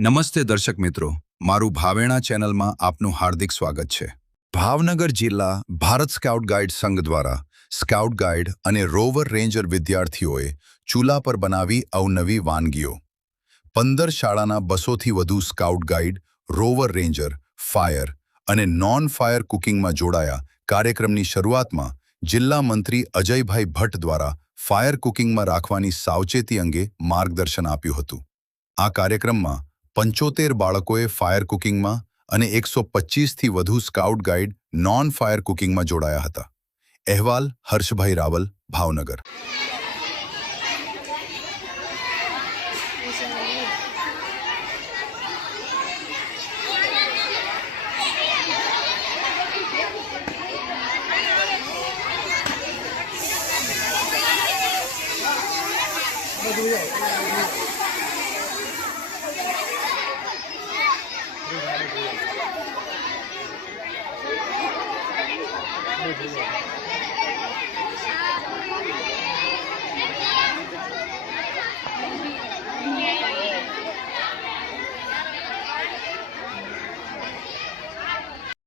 નમસ્તે દર્શક મિત્રો, મારું ભાવેણા ચેનલમાં આપનું હાર્દિક સ્વાગત છે. ભાવનગર જિલ્લા ભારત સ્કાઉટ ગાઈડ સંઘ દ્વારા સ્કાઉટ ગાઈડ અને રોવર રેન્જર વિદ્યાર્થીઓએ ચૂલા પર બનાવી અવનવી વાનગીઓ. 15 શાળાના 200થી વધુ scout guide, rover ranger, fire અને નોન ફાયર કુકિંગમાં જોડાયા. કાર્યક્રમની શરૂઆતમાં જિલ્લા મંત્રી અજયભાઈ ભટ્ટ દ્વારા ફાયર કુકિંગમાં રાખવાની સાવચેતી અંગે માર્ગદર્શન આપ્યું હતું. આ કાર્યક્રમમાં 75 બાળકોએ ફાયર કુકિંગમાં અને 125થી વધુ સ્કાઉટ ગાઈડ નોન ફાયર કુકિંગમાં જોડાયા હતા. અહેવાલ હર્ષભાઈ રાવલ, ભાવનગર. Thank you.